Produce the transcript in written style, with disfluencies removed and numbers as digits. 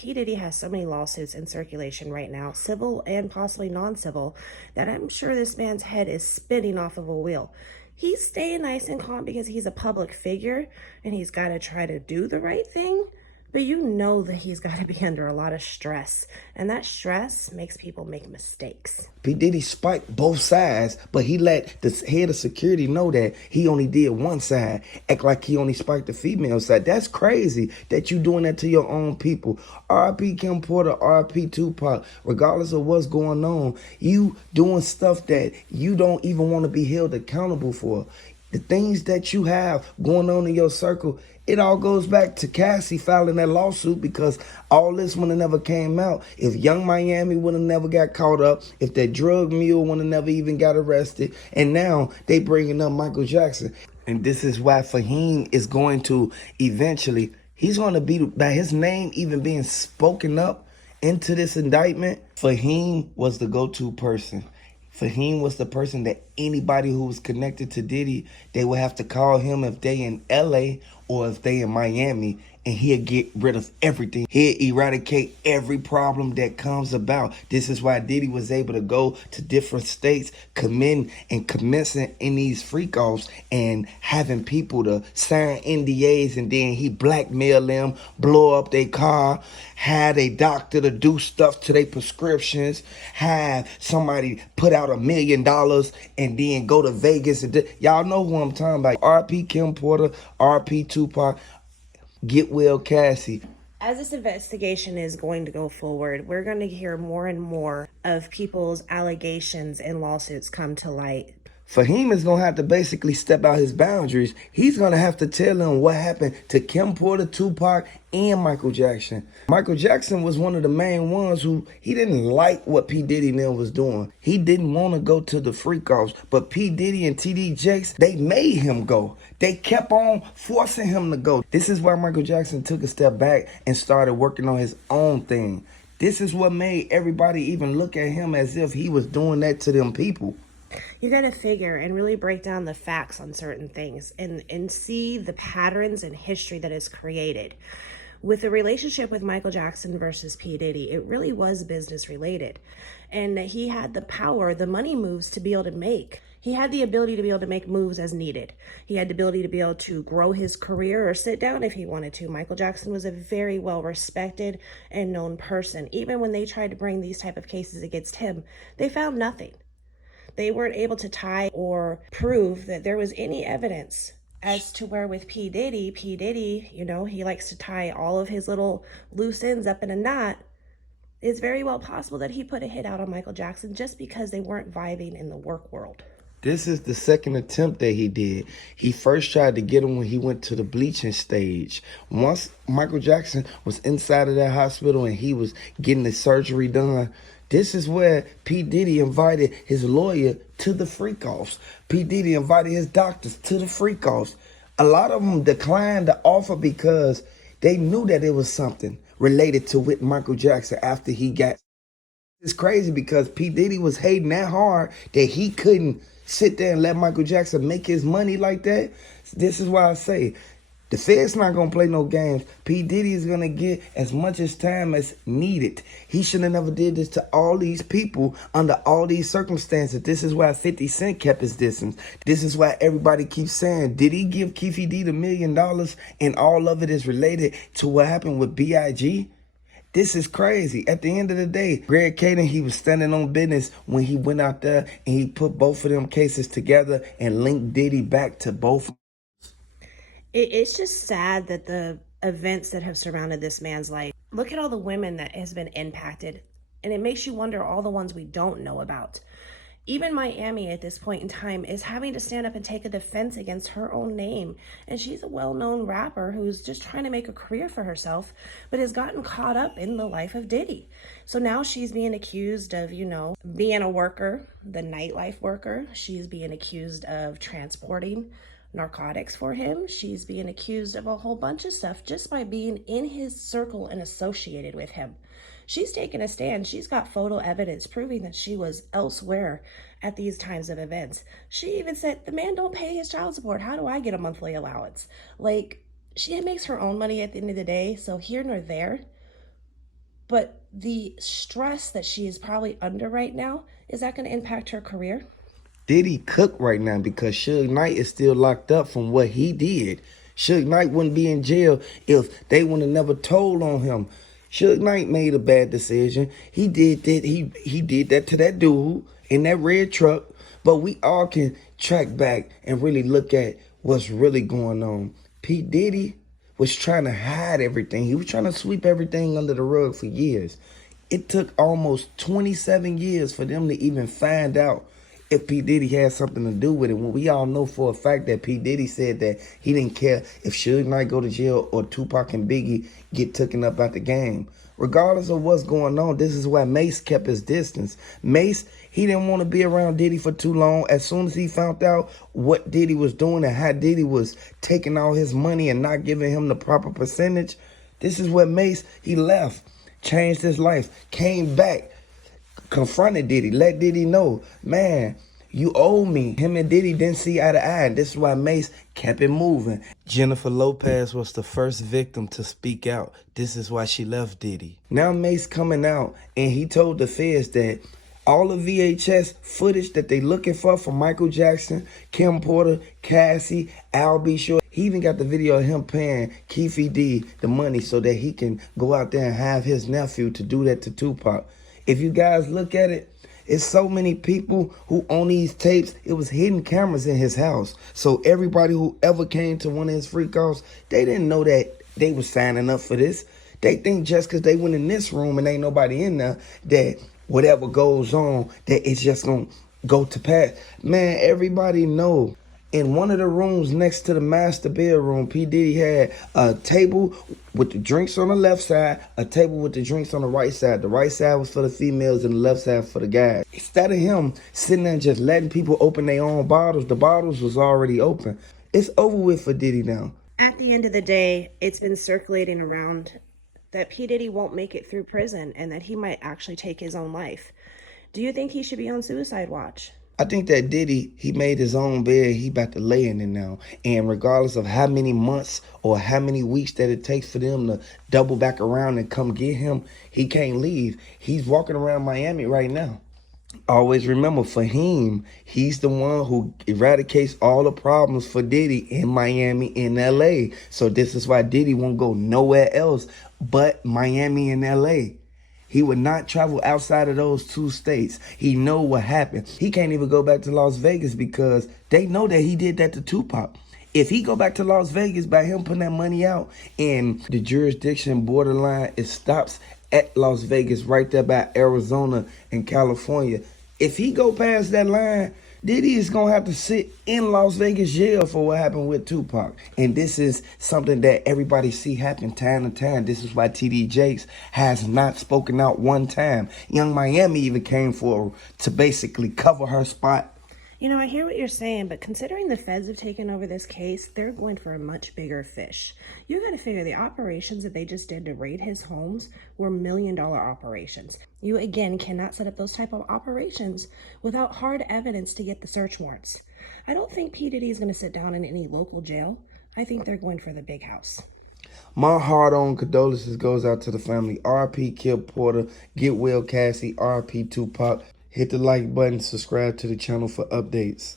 Diddy has so many lawsuits in circulation right now, civil and possibly non-civil, that I'm sure this man's head is spinning off of a wheel. He's staying nice and calm because he's a public figure and he's got to try to do the right thing. But you know that he's got to be under a lot of stress, and that stress makes people make mistakes. Pdiddy spiked both sides, but he let the head of security know that he only did one side, act like he only spiked the female side. That's crazy that you doing that to your own people. R.I.P. Kim Porter, R.I.P. Tupac, regardless of what's going on, you doing stuff that you don't even want to be held accountable for. The things that you have going on in your circle, it all goes back to Cassie filing that lawsuit, because all this would have never came out if Young Miami would have never got caught up, if that drug mule would have never even got arrested, and now they bringing up Michael Jackson. And this is why Fahim is going to eventually, he's going to be, by his name even being spoken up into this indictment, Fahim was the go-to person. Fahim was the person that anybody who was connected to Diddy, they would have to call him if they in LA or if they in Miami, and he'll get rid of everything. He'll eradicate every problem that comes about. This is why Diddy was able to go to different states, commencing in these freak-offs and having people to sign NDAs, and then he blackmail them, blow up their car, had a doctor to do stuff to their prescriptions, have somebody put out $1 million and then go to Vegas. Y'all know who I'm talking about. R.P. Kim Porter, R.P. Tupac, get well Cassie. As this investigation is going to go forward, we're going to hear more and more of people's allegations and lawsuits come to light. Fahim is going to have to basically step out his boundaries. He's going to have to tell them what happened to Kim Porter, Tupac, and Michael Jackson. Michael Jackson was one of the main ones who, he didn't like what P. Diddy and them was doing. He didn't want to go to the freak-offs, but P. Diddy and T.D. Jakes, they made him go. They kept on forcing him to go. This is why Michael Jackson took a step back and started working on his own thing. This is what made everybody even look at him as if he was doing that to them people. You got to figure and really break down the facts on certain things and see the patterns and history that is created. With the relationship with Michael Jackson versus P. Diddy, it really was business related. And he had the power, the money moves to be able to make. He had the ability to be able to make moves as needed. He had the ability to be able to grow his career or sit down if he wanted to. Michael Jackson was a very well respected and known person. Even when they tried to bring these type of cases against him, they found nothing. They weren't able to tie or prove that there was any evidence. As to where with P. Diddy, you know, he likes to tie all of his little loose ends up in a knot. It's very well possible that he put a hit out on Michael Jackson just because they weren't vibing in the work world. This is the second attempt that he did. He first tried to get him when he went to the bleaching stage. Once Michael Jackson was inside of that hospital and he was getting the surgery done, this is where P. Diddy invited his lawyer to the freak-offs. P. Diddy invited his doctors to the freak-offs. A lot of them declined the offer because they knew that it was something related to with Michael Jackson after he got. It's crazy because P. Diddy was hating that hard that he couldn't sit there and let Michael Jackson make his money like that. This is why I say, the Fed's not going to play no games. P. Diddy is going to get as much as time as needed. He should have never did this to all these people under all these circumstances. This is why 50 Cent kept his distance. This is why everybody keeps saying, did he give Keefe D the $1 million and all of it is related to what happened with B.I.G.? This is crazy. At the end of the day, Greg Caden, he was standing on business when he went out there and he put both of them cases together and linked Diddy back to both. It's just sad that the events that have surrounded this man's life, look at all the women that has been impacted, and it makes you wonder all the ones we don't know about. Even Miami at this point in time is having to stand up and take a defense against her own name. And she's a well-known rapper who's just trying to make a career for herself, but has gotten caught up in the life of Diddy. So now she's being accused of, you know, being a worker, the nightlife worker. She's being accused of transporting narcotics for him. She's being accused of a whole bunch of stuff just by being in his circle and associated with him. She's taken a stand. She's got photo evidence proving that she was elsewhere at these times of events. She even said, the man don't pay his child support. How do I get a monthly allowance? Like, she makes her own money at the end of the day. So here nor there, but the stress that she is probably under right now, is that going to impact her career? Diddy cook right now because Suge Knight is still locked up from what he did. Suge Knight wouldn't be in jail if they would have never told on him. Suge Knight made a bad decision. He did that. He did that to that dude in that red truck. But we all can track back and really look at what's really going on. P. Diddy was trying to hide everything. He was trying to sweep everything under the rug for years. It took almost 27 years for them to even find out if P. Diddy had something to do with it, when we all know for a fact that P. Diddy said that he didn't care if Suge Knight go to jail or Tupac and Biggie get taken up out the game. Regardless of what's going on, this is why Mace kept his distance. Mace, he didn't want to be around Diddy for too long. As soon as he found out what Diddy was doing and how Diddy was taking all his money and not giving him the proper percentage, this is what Mace, he left, changed his life, came back, confronted Diddy, let Diddy know, man, you owe me. Him and Diddy didn't see eye to eye, and this is why Mace kept it moving. Jennifer Lopez was the first victim to speak out. This is why she left Diddy. Now Mace coming out, and he told the feds that all the VHS footage that they looking for Michael Jackson, Kim Porter, Cassie, Al B. Short, he even got the video of him paying Keefe D the money so that he can go out there and have his nephew to do that to Tupac. If you guys look at it, it's so many people who own these tapes. It was hidden cameras in his house. So everybody who ever came to one of his freak offs, they didn't know that they was signing up for this. They think just because they went in this room and ain't nobody in there, that whatever goes on, that it's just going to go to pass. Man, everybody know. In one of the rooms next to the master bedroom, P. Diddy had a table with the drinks on the left side, a table with the drinks on the right side. The right side was for the females and the left side for the guys. Instead of him sitting there and just letting people open their own bottles, the bottles was already open. It's over with for Diddy now. At the end of the day, it's been circulating around that P. Diddy won't make it through prison and that he might actually take his own life. Do you think he should be on suicide watch? I think that Diddy, he made his own bed. He about to lay in it now. And regardless of how many months or how many weeks that it takes for them to double back around and come get him, he can't leave. He's walking around Miami right now. Always remember, for him, he's the one who eradicates all the problems for Diddy in Miami, in L.A. So this is why Diddy won't go nowhere else but Miami and L.A. He would not travel outside of those two states. He know what happened. He can't even go back to Las Vegas because they know that he did that to Tupac. If he go back to Las Vegas by him putting that money out and the jurisdiction borderline, it stops at Las Vegas right there by Arizona and California. If he go past that line, Diddy is going to have to sit in Las Vegas jail for what happened with Tupac. And this is something that everybody see happen time to time. This is why TD Jakes has not spoken out one time. Young Miami even came for to basically cover her spot. You know, I hear what you're saying, but considering the feds have taken over this case, they're going for a much bigger fish. You got to figure the operations that they just did to raid his homes were million-dollar operations. You, again, cannot set up those type of operations without hard evidence to get the search warrants. I don't think P. Diddy is going to sit down in any local jail. I think they're going for the big house. My hard-on condolences goes out to the family. R.P. Kim Porter, get well Cassie, R.P. Tupac. Hit the like button, subscribe to the channel for updates.